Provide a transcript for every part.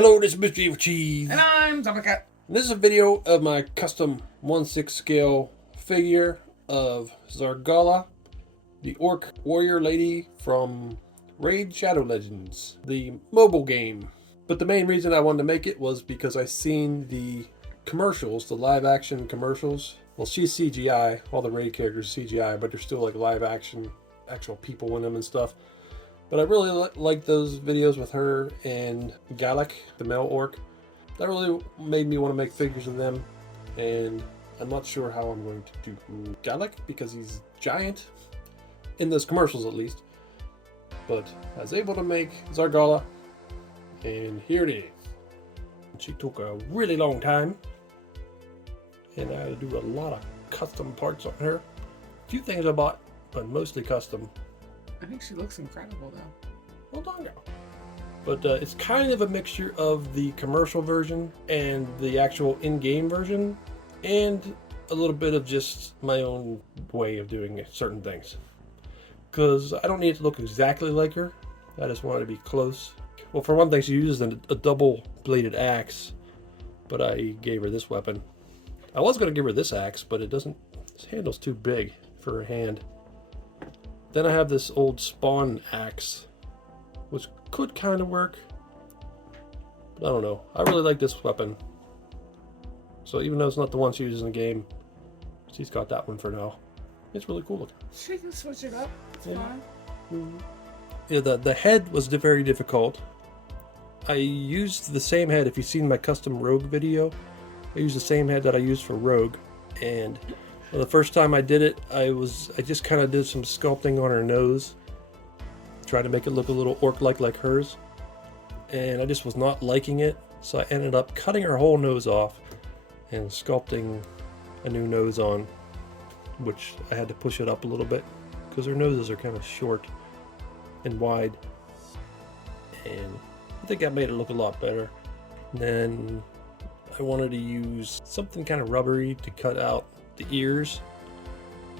Hello, this is Mr. Evilcheese. And I'm Zargala. This is a video of my custom 1/6 scale figure of Zargala, the orc warrior lady from Raid Shadow Legends, the mobile game. But the main reason I wanted to make it was because I seen the commercials, the live action commercials. Well, she's CGI, all the Raid characters are CGI, but they're still like live action, actual people in them and stuff. But I really like those videos with her and Galak, the male orc. That really made me want to make figures of them. And I'm not sure how I'm going to do Galak because he's giant, in those commercials at least. But I was able to make Zargala, and here it is. She took a really long time, and I had to do a lot of custom parts on her. A few things I bought, but mostly custom. I think she looks incredible though. Well done, girl. But it's kind of a mixture of the commercial version and the actual in-game version, and a little bit of just my own way of doing certain things. Because I don't need it to look exactly like her. I just want it to be close. Well, for one thing, she uses a double-bladed axe, but I gave her this weapon. I was going to give her this axe, but it doesn't. This handle's too big for her hand. Then I have this old spawn axe, which could kind of work, but I don't know. I really like this weapon. So even though it's not the one she uses in the game, she's got that one for now. It's really cool looking. She can switch it up. It's fine. Mm-hmm. Yeah, the head was very difficult. I used the same head. If you've seen my custom Rogue video, I used the same head that I used for Rogue, and well, the first time I did it, I just kind of did some sculpting on her nose, trying to make it look a little orc-like hers, and I just was not liking it, so I ended up cutting her whole nose off and sculpting a new nose on, which I had to push it up a little bit because her noses are kind of short and wide, and I think that made it look a lot better. And then I wanted to use something kind of rubbery to cut out the ears,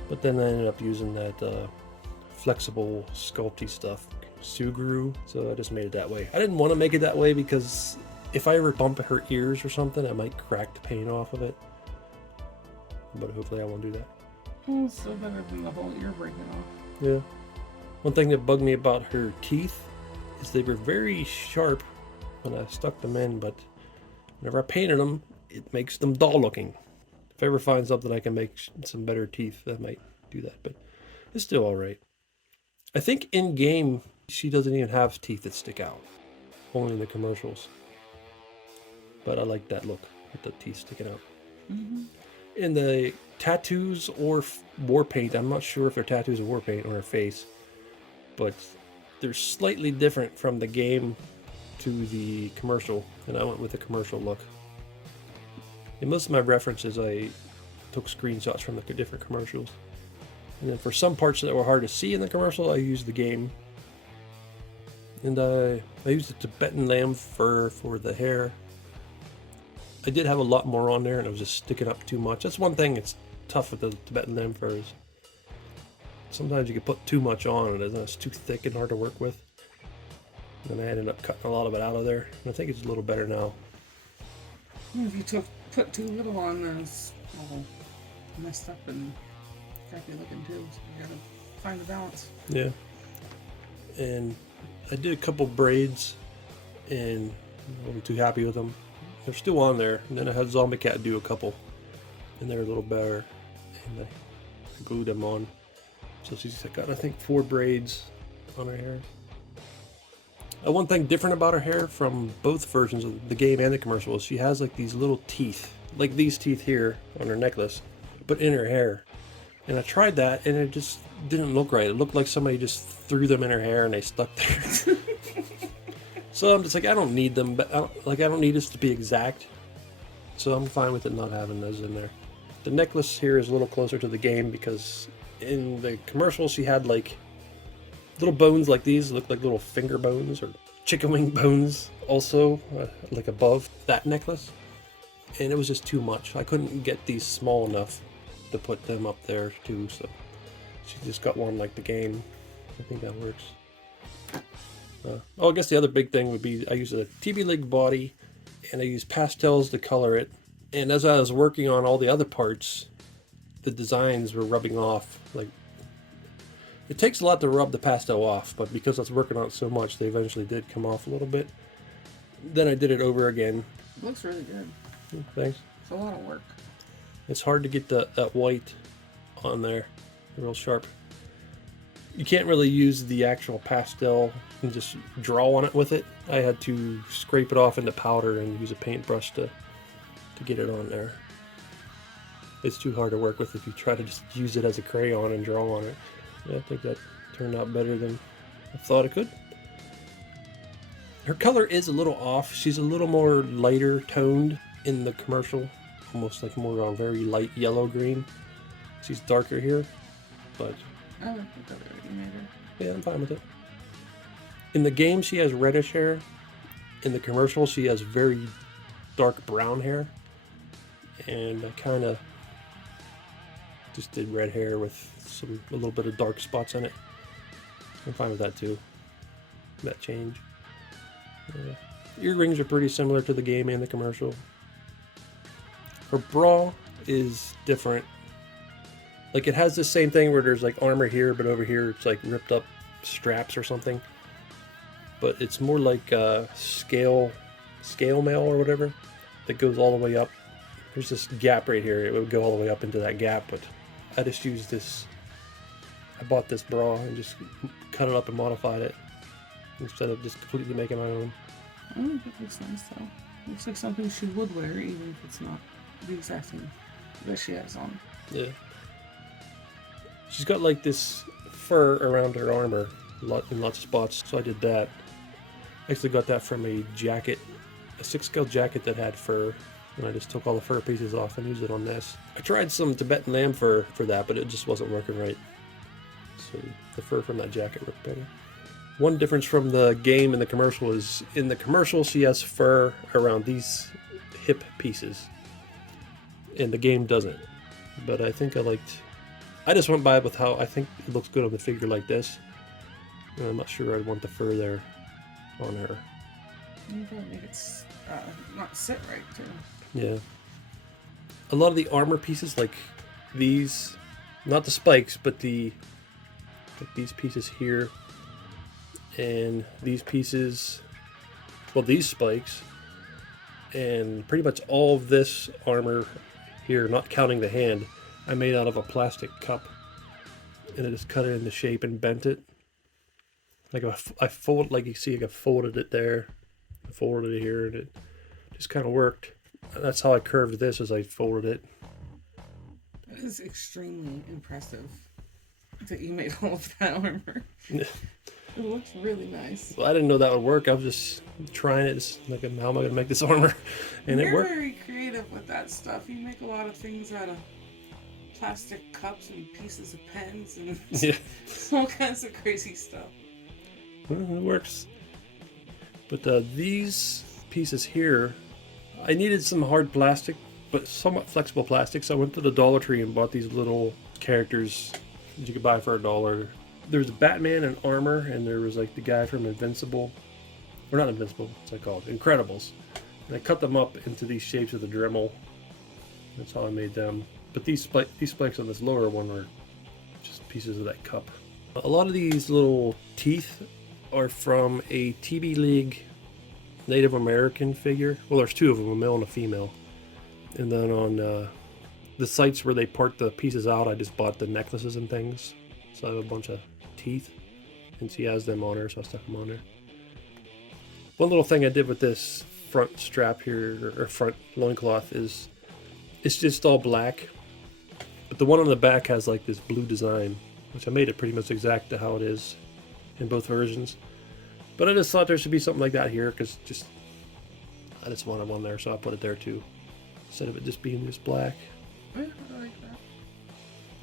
but then I ended up using that flexible sculpty stuff, Suguru, so I just made it that way. I didn't want to make it that way because if I ever bump her ears or something, I might crack the paint off of it, but hopefully I won't do that. It's still better than the whole ear breaking off. Yeah. One thing that bugged me about her teeth is they were very sharp when I stuck them in, but whenever I painted them, it makes them dull looking. If I ever find something I can make some better teeth, I might do that, but it's still alright. I think in-game, she doesn't even have teeth that stick out. Only in the commercials. But I like that look, with the teeth sticking out. Mm-hmm. In the tattoos or war paint, I'm not sure if they're tattoos or war paint on her face, but they're slightly different from the game to the commercial, and I went with the commercial look. In most of my references, I took screenshots from the different commercials. And then for some parts that were hard to see in the commercial, I used the game. And I used the Tibetan lamb fur for the hair. I did have a lot more on there, and it was just sticking up too much. That's one thing that's tough with the Tibetan lamb furs. Sometimes you can put too much on, and it's too thick and hard to work with. And I ended up cutting a lot of it out of there. And I think it's a little better now. If you put too little on, then it's all messed up and crappy looking too. So you gotta find the balance. Yeah. And I did a couple braids, and I wasn't too happy with them. They're still on there. And then I had Zombie Cat do a couple, and they're a little better. And I glued them on. So she's got, I think, 4 braids on her hair. One thing different about her hair from both versions of the game and the commercial is she has like these little teeth, like these teeth here on her necklace, but in her hair. And I tried that, and it just didn't look right. It looked like somebody just threw them in her hair and they stuck there. So I'm just like, I don't need them, but I don't need this to be exact. So I'm fine with it not having those in there. The necklace here is a little closer to the game because in the commercial she had like little bones like these, look like little finger bones or chicken wing bones also, like above that necklace. And it was just too much. I couldn't get these small enough to put them up there too, so she just got one like the game. I think that works. I guess the other big thing would be I use a TB Lig body, and I use pastels to color it. And as I was working on all the other parts, the designs were rubbing off. Like, it takes a lot to rub the pastel off, but because I was working on it so much, they eventually did come off a little bit. Then I did it over again. It looks really good. Thanks. It's a lot of work. It's hard to get that white on there, real sharp. You can't really use the actual pastel and just draw on it with it. I had to scrape it off into powder and use a paintbrush to get it on there. It's too hard to work with if you try to just use it as a crayon and draw on it. Yeah, I think that turned out better than I thought it could. Her color is a little off. She's a little more lighter toned in the commercial, almost like more a very light yellow green. She's darker here, but I like the color that you made her. yeah, I'm fine with it. In the game, she has reddish hair. In the commercial, she has very dark brown hair. And I kind of just did red hair with a little bit of dark spots in it. I'm fine with that too. That change. Earrings are pretty similar to the game and the commercial. Her bra is different. Like, it has the same thing where there's like armor here, but over here it's like ripped up straps or something. But it's more like scale mail or whatever that goes all the way up. There's this gap right here. It would go all the way up into that gap, but I just used this. I bought this bra and just cut it up and modified it instead of just completely making my own. I think it looks nice though. Looks like something she would wear, even if it's not the exact thing that she has on. Yeah. She's got like this fur around her armor in lots of spots, so I did that. I actually got that from a jacket, a 6-scale jacket that had fur, and I just took all the fur pieces off and used it on this. I tried some Tibetan lamb fur for that, but it just wasn't working right. So the fur from that jacket worked better. One difference from the game and the commercial is, in the commercial she has fur around these hip pieces, and the game doesn't. But I think I just went by with how I think it looks good on the figure like this. And I'm not sure I'd want the fur there on her. You probably make it not sit right too. Yeah. A lot of the armor pieces, like these, not the spikes, but these pieces here, and these pieces, well, these spikes, and pretty much all of this armor here, not counting the hand, I made out of a plastic cup, and I just cut it into shape and bent it. Like I fold, like you see, I folded it there, I folded it here, and it just kind of worked. And that's how I curved this, as I folded it. It is extremely impressive that you made all of that armor. It looks really nice. Well, I didn't know that would work. I was just trying it. Just like, how am I going to make this armor? And You're it worked. very creative with that stuff. You make a lot of things out of plastic cups and pieces of pens and Yeah. all kinds of crazy stuff. Well, it works. But these pieces here, I needed some hard plastic, but somewhat flexible plastic. So I went to the Dollar Tree and bought these little characters that you could buy for $1. There's a Batman in armor, and there was like the guy from Invincible, or not Invincible, what's that called? Incredibles. And I cut them up into these shapes of the Dremel. That's how I made them. But these spikes on this lower one were just pieces of that cup. A lot of these little teeth are from a TB League Native American figure. Well, there's two of them, a male and a female. And then on the sites where they part the pieces out, I just bought the necklaces and things. So I have a bunch of teeth, and she has them on her, so I stuck them on there. One little thing I did with this front strap here, or front loincloth, is it's just all black. But the one on the back has like this blue design, which I made it pretty much exact to how it is in both versions. But I just thought there should be something like that here, because I just wanted one there, so I put it there too, instead of it just being just black. Yeah, I like that.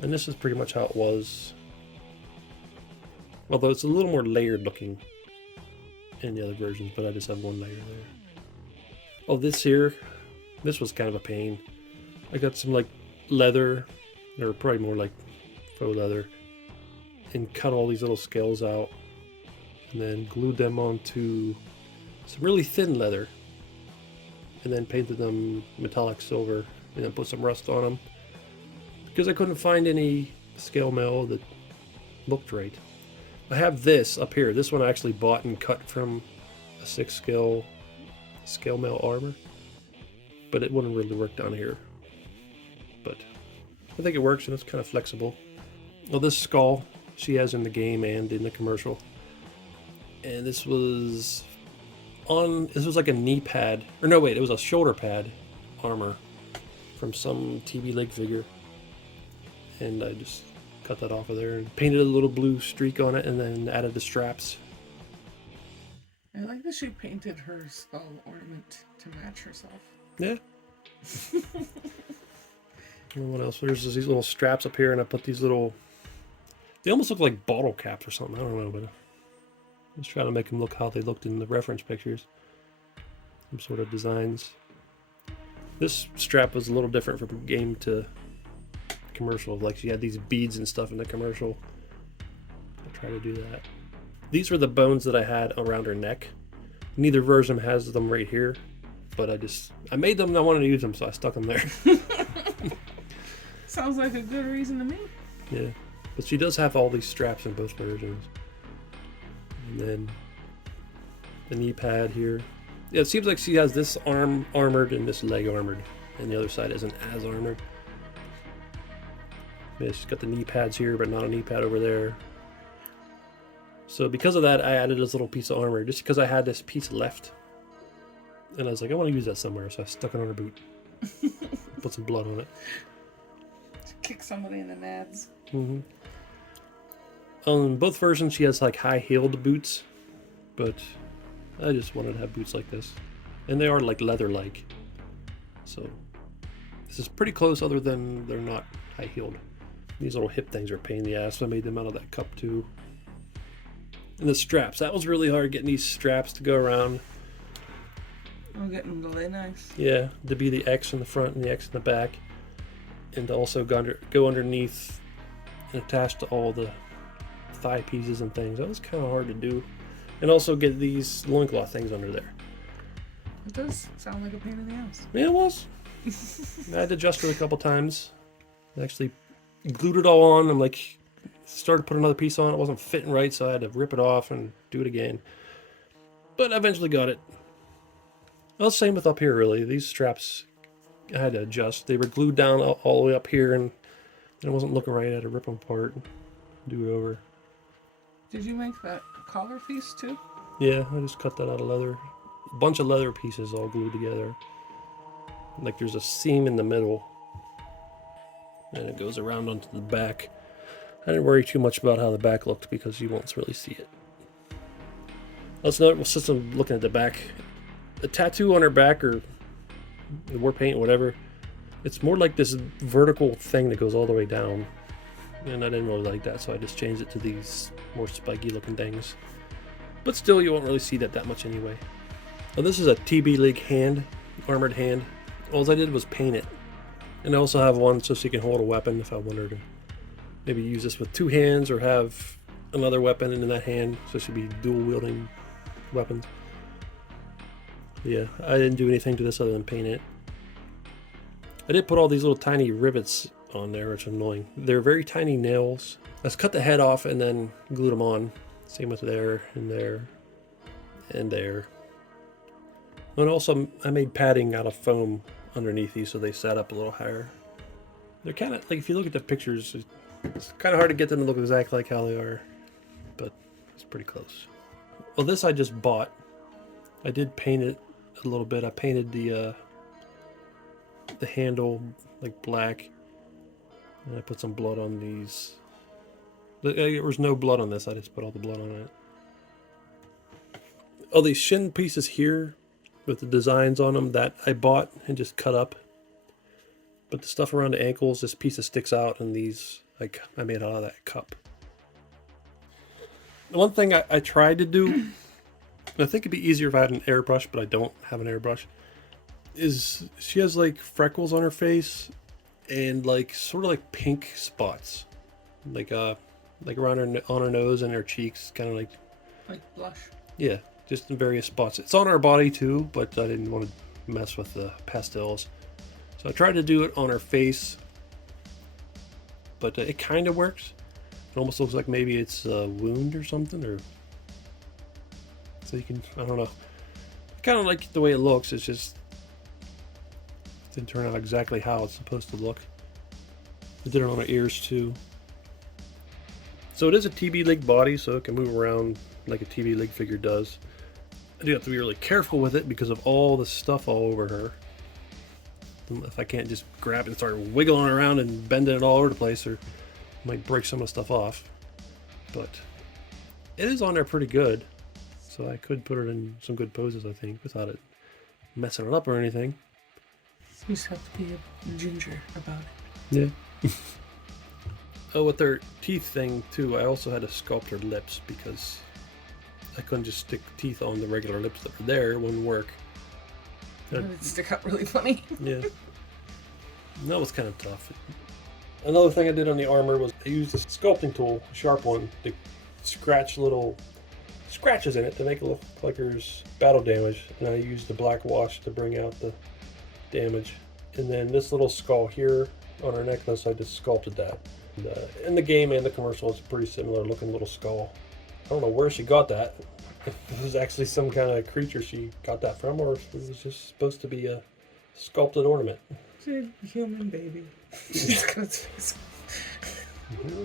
And this is pretty much how it was, although it's a little more layered looking in the other versions, but I just have one layer there. Oh, this was kind of a pain. I got some like leather, or probably more like faux leather, and cut all these little scales out and then glued them onto some really thin leather, and then painted them metallic silver, and then put some rust on them because I couldn't find any scale mail that looked right. I have this up here. This one I actually bought and cut from a 6 scale mail armor, but it wouldn't really work down here. But I think it works, and it's kind of flexible. Well, this skull she has in the game and in the commercial, and this was like a knee pad, or no, wait, it was a shoulder pad armor from some TV League figure, and I just cut that off of there and painted a little blue streak on it, and then added the straps. I like that she painted her skull ornament to match herself. Yeah. And what else? There's these little straps up here, and I put these little. They almost look like bottle caps or something. I don't know, but I was trying to make them look how they looked in the reference pictures. Some sort of designs. This strap was a little different from game to commercial. Like she had these beads and stuff in the commercial. I'll try to do that. These were the bones that I had around her neck. Neither version has them right here, but I made them and I wanted to use them, so I stuck them there. Sounds like a good reason to me. Yeah, but she does have all these straps in both versions. And then the knee pad here. Yeah, it seems like she has this arm armored and this leg armored, and the other side isn't as armored. Yeah, she's got the knee pads here, but not a knee pad over there. So because of that, I added this little piece of armor, just because I had this piece left. And I was like, I want to use that somewhere, so I stuck it on her boot. Put some blood on it. Kick somebody in the nads. Mm-hmm. On both versions, she has like high-heeled boots, but I just wanted to have boots like this. And they are like leather-like. So this is pretty close, other than they're not high-heeled. These little hip things are a pain in the ass, so I made them out of that cup too. And the straps, that was really hard, getting these straps to go around. Oh, getting them to lay nice. Yeah, to be the X in the front and the X in the back. And to also go underneath and attach to all the thigh pieces and things. That was kind of hard to do. And also get these loincloth things under there. It does sound like a pain in the ass. Yeah, it was. I had to adjust it a couple times. I actually glued it all on. I'm like, started to put another piece on. It wasn't fitting right, so I had to rip it off and do it again. But I eventually got it. Well, same with up here, really. These straps, I had to adjust. They were glued down all the way up here, and it wasn't looking right. I had to rip them apart and do it over. Did you make that collar piece too? Yeah, I just cut that out of leather. A bunch of leather pieces all glued together. Like there's a seam in the middle, and it goes around onto the back. I didn't worry too much about how the back looked because you won't really see it. Let's note, since I'm looking at the back, the tattoo on her back, or the war paint, whatever, it's more like this vertical thing that goes all the way down. And I didn't really like that, so I just changed it to these more spiky looking things. But still, you won't really see that much anyway. Now, this is a TB League hand, armored hand. All I did was paint it. And I also have one so she can hold a weapon if I want her to maybe use this with 2 hands, or have another weapon in that hand, so she'd be dual wielding weapons. Yeah, I didn't do anything to this other than paint it. I did put all these little tiny rivets on there, which is annoying. They're very tiny nails. I just cut the head off and then glued them on. Same with there and there and there. And also I made padding out of foam underneath these so they sat up a little higher. They're kind of, like, if you look at the pictures, it's kind of hard to get them to look exactly like how they are, but it's pretty close. Well, this I just bought. I did paint it a little bit. I painted the handle like black, and I put some blood on these. There was no blood on this. I just put all the blood on it. All these shin pieces here with the designs on them, that I bought and just cut up. But the stuff around the ankles, this piece that sticks out, and these, like, I made out of that cup. One thing I tried to do, and I think it'd be easier if I had an airbrush, but I don't have an airbrush, is she has like freckles on her face and like sort of like pink spots, like around on her nose and her cheeks, kind of like Like blush. Yeah, just in various spots. It's on her body too, but I didn't want to mess with the pastels. So I tried to do it on her face, but it kind of works. It almost looks like maybe it's a wound or something, or so you can, I don't know. I kind of like the way it looks. It's just it didn't turn out exactly how it's supposed to look. I did it on her ears too. So it is a TB League body, so it can move around like a TB League figure does. I do have to be really careful with it because of all the stuff all over her. If I can't just grab it and start wiggling around and bending it all over the place, or I might break some of the stuff off. But it is on there pretty good, so I could put it in some good poses, I think, without it messing it up or anything. You just have to be a ginger about it. Yeah. Oh, with their teeth thing too, I also had to sculpt her lips because I couldn't just stick teeth on the regular lips that were there. It wouldn't work. It'd stick out really funny. Yeah. That was kind of tough. Another thing I did on the armor was I used a sculpting tool, a sharp one, to scratch little scratches in it to make it look like there's battle damage. And I used the black wash to bring out the damage. And then this little skull here on her necklace, I just sculpted that. And, in the game and the commercial, it's a pretty similar looking little skull. I don't know where she got that. If it was actually some kind of creature she got that from, or if it was just supposed to be a sculpted ornament. She's a human baby. She's got its face.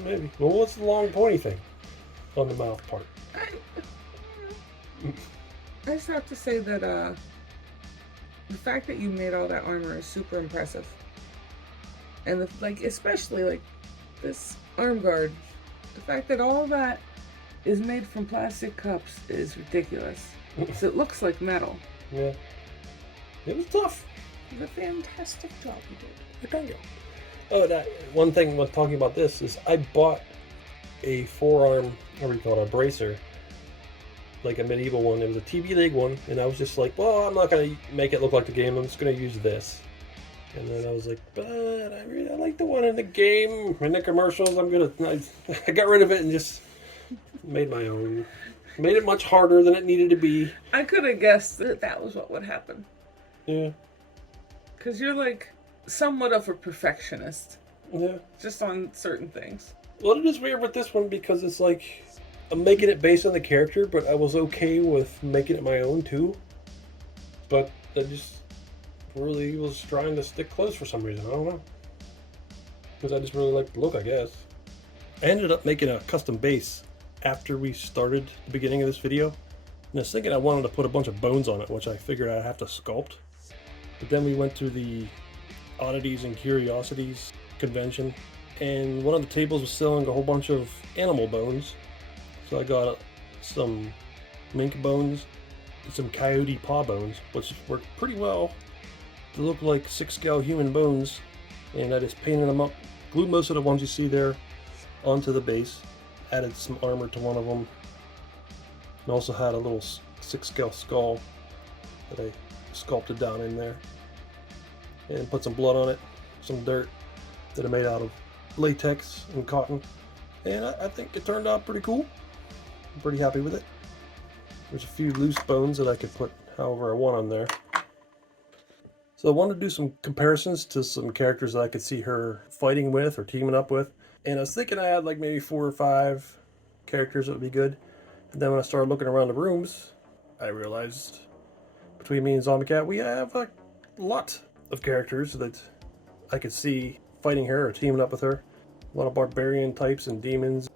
Maybe. Well, what's the long pointy thing on the mouth part? I just have to say that the fact that you made all that armor is super impressive. And especially this arm guard, the fact that all that is made from plastic cups is ridiculous. So it looks like metal. Yeah. It was tough. It's a fantastic job you did. Thank you. Oh, that one thing when talking about this is I bought a forearm, whatever you call it, a bracer, like a medieval one. It was a TB League one, and I was just like, well, I'm not going to make it look like the game. I'm just going to use this. And then I was like, but I like the one in the game. In the commercials, I got rid of it and just made my own. Made it much harder than it needed to be. I could have guessed that was what would happen. Yeah. Because you're somewhat of a perfectionist. Yeah. Just on certain things. Well, it is weird with this one because it's like I'm making it based on the character, but I was okay with making it my own too. But I just really was trying to stick close for some reason. I don't know. Because I just really like the look, I guess. I ended up making a custom base after we started the beginning of this video. And I was thinking I wanted to put a bunch of bones on it, which I figured I'd have to sculpt. But then we went to the Oddities and Curiosities convention, and one of the tables was selling a whole bunch of animal bones. So I got some mink bones and some coyote paw bones, which worked pretty well. They look like 6-scale human bones, and I just painted them up, glued most of the ones you see there onto the base, added some armor to one of them, and also had a little 6-scale skull that I sculpted down in there, and put some blood on it, some dirt that I made out of latex and cotton, and I think it turned out pretty cool. I'm pretty happy with it. There's a few loose bones that I could put however I want on there. So I wanted to do some comparisons to some characters that I could see her fighting with or teaming up with, and I was thinking I had maybe 4 or 5 characters that would be good. And then when I started looking around the rooms, I realized between me and Zombie Cat, we have a lot of characters that I could see fighting her or teaming up with her. A lot of barbarian types and demons.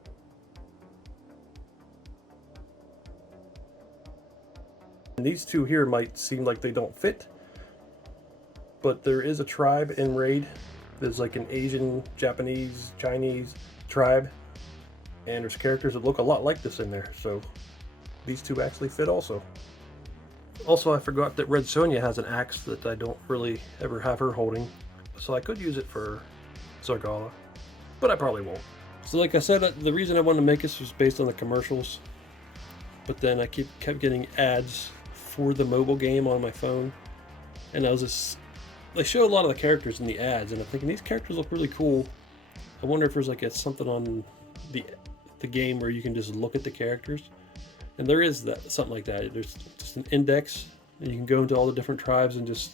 And these two here might seem like they don't fit, but there is a tribe in Raid. There's an Asian, Japanese, Chinese tribe, and there's characters that look a lot like this in there, so these two actually fit also. Also, I forgot that Red Sonja has an axe that I don't really ever have her holding, so I could use it for Zargala, but I probably won't. So like I said, the reason I wanted to make this was based on the commercials, but then I kept getting ads for the mobile game on my phone, and they show a lot of the characters in the ads, and I'm thinking these characters look really cool. I wonder if there's something on the game where you can just look at the characters. And there is that something like that. There's just an index, and you can go into all the different tribes and just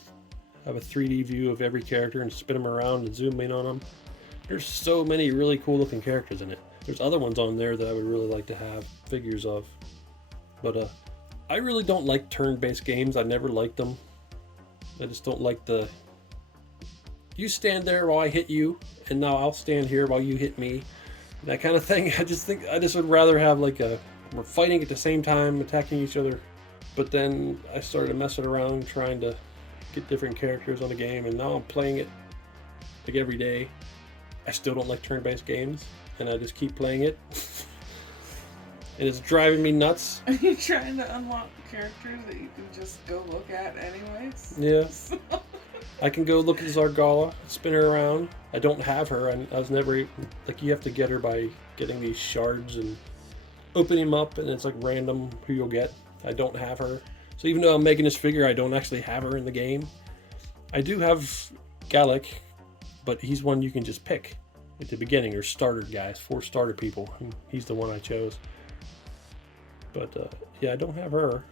have a 3D view of every character and spin them around and zoom in on them. There's so many really cool looking characters in it. There's other ones on there that I would really like to have figures of. But I really don't like turn-based games. I never liked them. I just don't like the... You stand there while I hit you, and now I'll stand here while you hit me. That kind of thing. I just would rather have like we're fighting at the same time, attacking each other. But then I started messing around trying to get different characters on the game, and now I'm playing it like every day. I still don't like turn-based games, and I just keep playing it. And it's driving me nuts. Are you trying to unlock characters that you can just go look at anyways? Yeah. I can go look at Zargala, spin her around. I don't have her. I was never... Like, you have to get her by getting these shards and opening them up, and it's like random who you'll get. I don't have her. So even though I'm making this figure, I don't actually have her in the game. I do have Gallic, but he's one you can just pick at the beginning. There's starter guys, 4 starter people. And he's the one I chose. But yeah, I don't have her.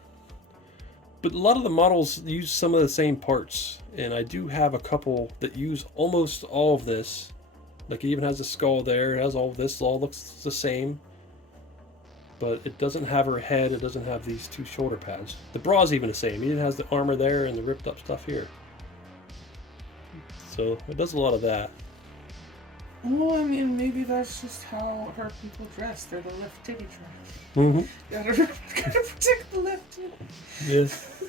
But a lot of the models use some of the same parts, and I do have a couple that use almost all of this. Like, it even has a skull there, it has all of this, it all looks the same. But it doesn't have her head, it doesn't have these 2 shoulder pads. The bra's even the same, it even has the armor there and the ripped up stuff here. So it does a lot of that. Well, I mean, maybe that's just how her people dress. They're the left titty trash. Mm-hmm. Gotta protect the left titty. Yes.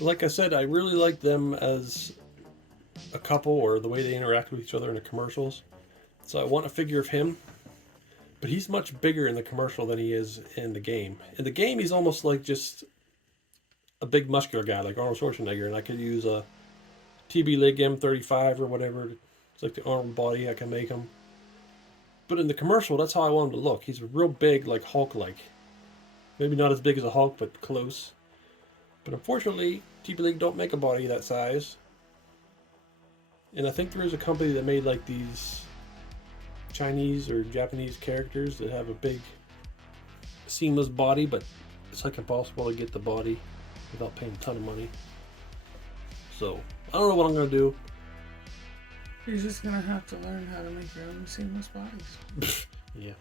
Like I said, I really like them as a couple, or the way they interact with each other in the commercials. So I want a figure of him. But he's much bigger in the commercial than he is in the game. In the game, he's almost like just a big muscular guy, like Arnold Schwarzenegger, and I could use a TB Lig M35 or whatever. It's like the Arnold body, I can make him. But in the commercial, that's how I want him to look. He's real big, like Hulk-like. Maybe not as big as a Hulk, but close. But unfortunately, TB Lig don't make a body that size. And I think there is a company that made like these Chinese or Japanese characters that have a big seamless body, but it's like impossible to get the body without paying a ton of money. So I don't know what I'm gonna do. You're just gonna have to learn how to make your own seamless bodies. Yeah.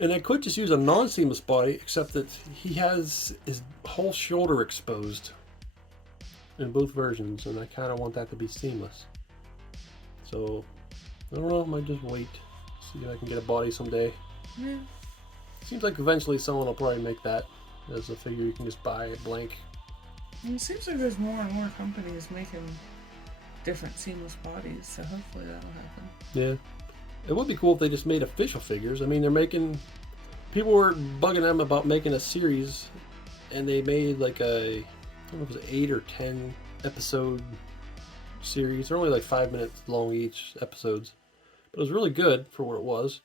And I could just use a non-seamless body, except that he has his whole shoulder exposed in both versions, and I kind of want that to be seamless. So I don't know, I might just wait, see if I can get a body someday. Yeah. Seems like eventually someone will probably make that as a figure you can just buy it blank. And it seems like there's more and more companies making different seamless bodies, so hopefully that'll happen. Yeah. It would be cool if they just made official figures. I mean, they're making... People were bugging them about making a series, and they made like a... I don't know if it was 8 or 10 episode series. They're only like 5 minutes long each episodes. But it was really good for what it was.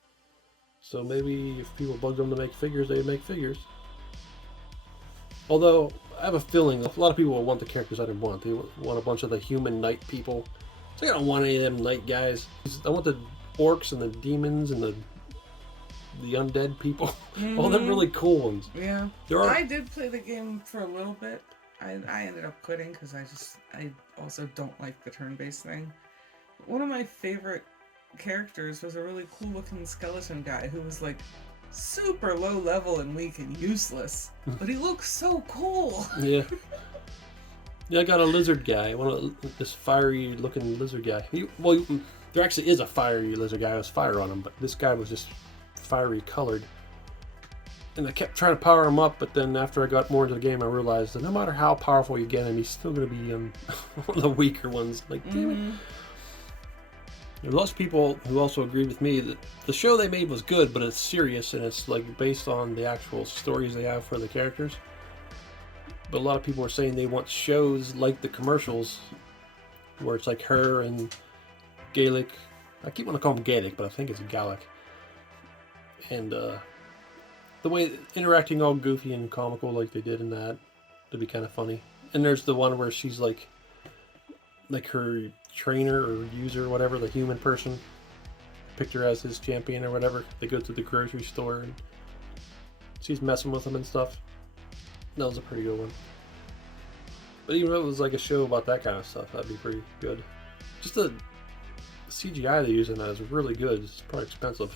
So maybe if people bugged them to make figures, they'd make figures. Although, I have a feeling a lot of people will want the characters I didn't want. They want a bunch of the human knight people. So I don't want any of them knight guys. I want the orcs and the demons and the undead people. Mm-hmm. All them really cool ones. Yeah. I did play the game for a little bit. I ended up quitting because I also don't like the turn-based thing. But one of my favorite characters was a really cool looking skeleton guy who was like super low level and weak and useless, but he looks so cool. Yeah. Yeah, I got a lizard guy. This fiery looking lizard guy. There actually is a fiery lizard guy with fire on him, but this guy was just fiery colored. And I kept trying to power him up, but then after I got more into the game, I realized that no matter how powerful you get him, he's still going to be one of the weaker ones. Like, damn it. There are lots of people who also agreed with me that the show they made was good, but it's serious and it's like based on the actual stories they have for the characters. But a lot of people are saying they want shows like the commercials, where it's like her and Gaelic. I keep wanting to call him Gaelic, but I think it's Gallic. And the way interacting all goofy and comical like they did in that, would be kind of funny. And there's the one where she's like her trainer or user or whatever, the human person, picked her as his champion or whatever. They go to the grocery store and she's messing with him and stuff. That was a pretty good one. But even if it was like a show about that kind of stuff, that'd be pretty good. Just the CGI they use in that is really good. It's probably expensive.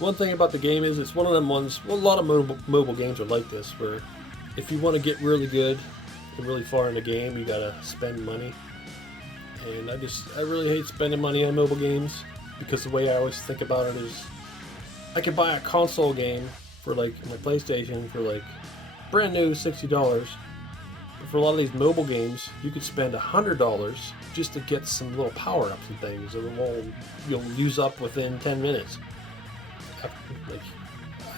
One thing about the game is it's one of them ones, well, a lot of mobile games are like this, where if you want to get really good and really far in the game, you gotta spend money. And I really hate spending money on mobile games, because the way I always think about it is I could buy a console game for like my PlayStation for like brand new $60. But for a lot of these mobile games, you could spend $100 just to get some little power-ups and things that you'll use up within 10 minutes. Like,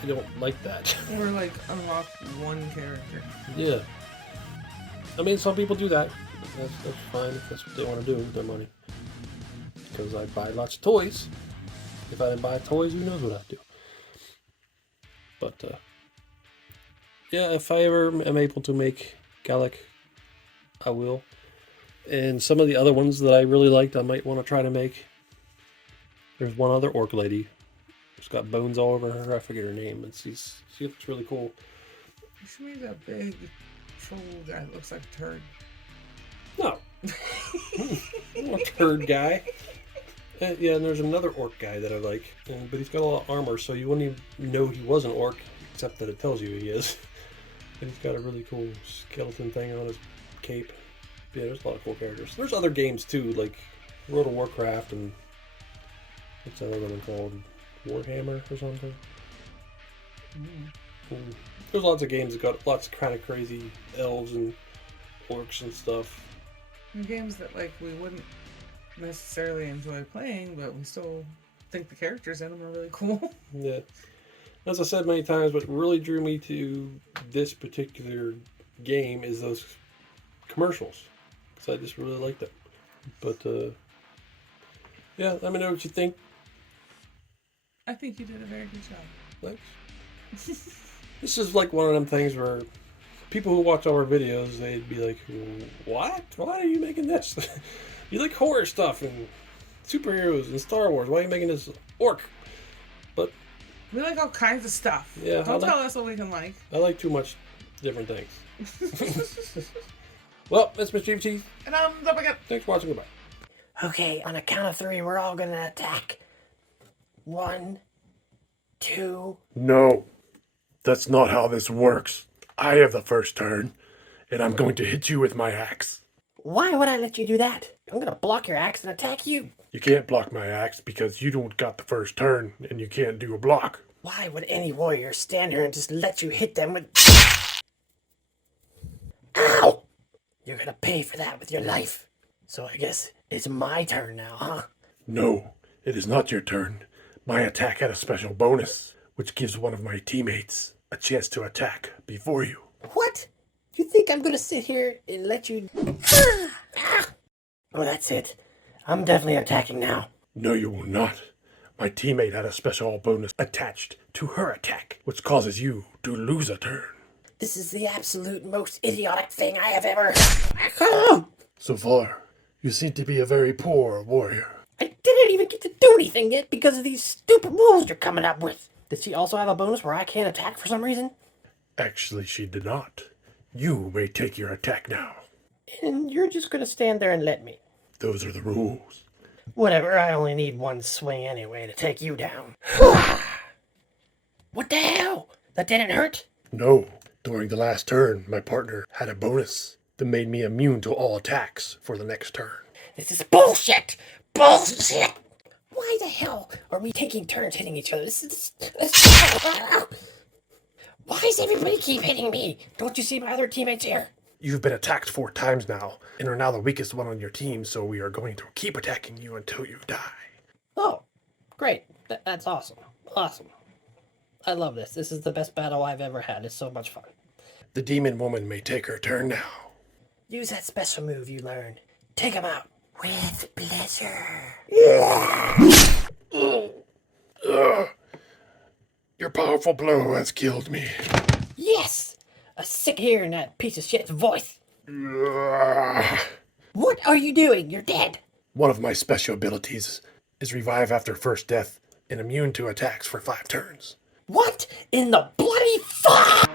I don't like that. Or like unlock one character. Yeah. I mean, some people do that. That's fine if that's what they want to do with their money. Because I buy lots of toys. If I didn't buy toys, who knows what I'd do. But, yeah, if I ever am able to make Gallic, I will. And some of the other ones that I really liked, I might want to try to make. There's one other orc lady She's got bones all over her. I forget her name, but she looks really cool. She made that big troll guy that looks like a turd. No. I'm a turd guy. Yeah, and there's another orc guy that I like, but he's got a lot of armor, so you wouldn't even know he was an orc, except that it tells you he is. And he's got a really cool skeleton thing on his cape. Yeah, there's a lot of cool characters. There's other games too, like World of Warcraft and what's that other one called? Warhammer or something. There's lots of games that got lots of kind of crazy elves and orcs and stuff. And games that like we wouldn't necessarily enjoy playing, but we still think the characters in them are really cool. Yeah. As I said many times, what really drew me to this particular game is those commercials. Because I just really liked them. But, yeah, let me know what you think. I think you did a very good job. Thanks. This is like one of them things where people who watch our videos, they'd be like, what? Why are you making this? You like horror stuff and superheroes and Star Wars. Why are you making this orc? But we like all kinds of stuff. Yeah, Don't tell us what we can like. I like too much different things. Well, that's Mr. Evilcheese. And I'm Zargala. Thanks for watching. Goodbye. Okay, on a count of 3, we're all gonna attack. 1, 2... No, that's not how this works. I have the first turn, and I'm going to hit you with my axe. Why would I let you do that? I'm gonna block your axe and attack you. You can't block my axe because you don't got the first turn, and you can't do a block. Why would any warrior stand here and just let you hit them with... Ow! You're gonna pay for that with your life. So I guess it's my turn now, huh? No, it is not your turn. My attack had a special bonus, which gives one of my teammates a chance to attack before you. What? You think I'm gonna sit here and let you... Oh, that's it. I'm definitely attacking now. No, you will not. My teammate had a special bonus attached to her attack, which causes you to lose a turn. This is the absolute most idiotic thing I have ever... So far, you seem to be a very poor warrior. I didn't even get to do anything yet because of these stupid rules you're coming up with. Does she also have a bonus where I can't attack for some reason? Actually, she did not. You may take your attack now. And you're just gonna stand there and let me. Those are the rules. Whatever, I only need one swing anyway to take you down. What the hell? That didn't hurt? No. During the last turn, my partner had a bonus that made me immune to all attacks for the next turn. This is bullshit! Bullshit! Why the hell are we taking turns hitting each other? Why does everybody keep hitting me? Don't you see my other teammates here? You've been attacked 4 times now, and are now the weakest one on your team, so we are going to keep attacking you until you die. Oh, great. That's awesome. Awesome. I love this. This is the best battle I've ever had. It's so much fun. The demon woman may take her turn now. Use that special move you learned. Take him out. With pleasure. Your powerful blow has killed me. Yes! I'm sick of hearing that piece of shit's voice. What are you doing? You're dead. One of my special abilities is revive after first death and immune to attacks for 5 turns. What in the bloody fuck?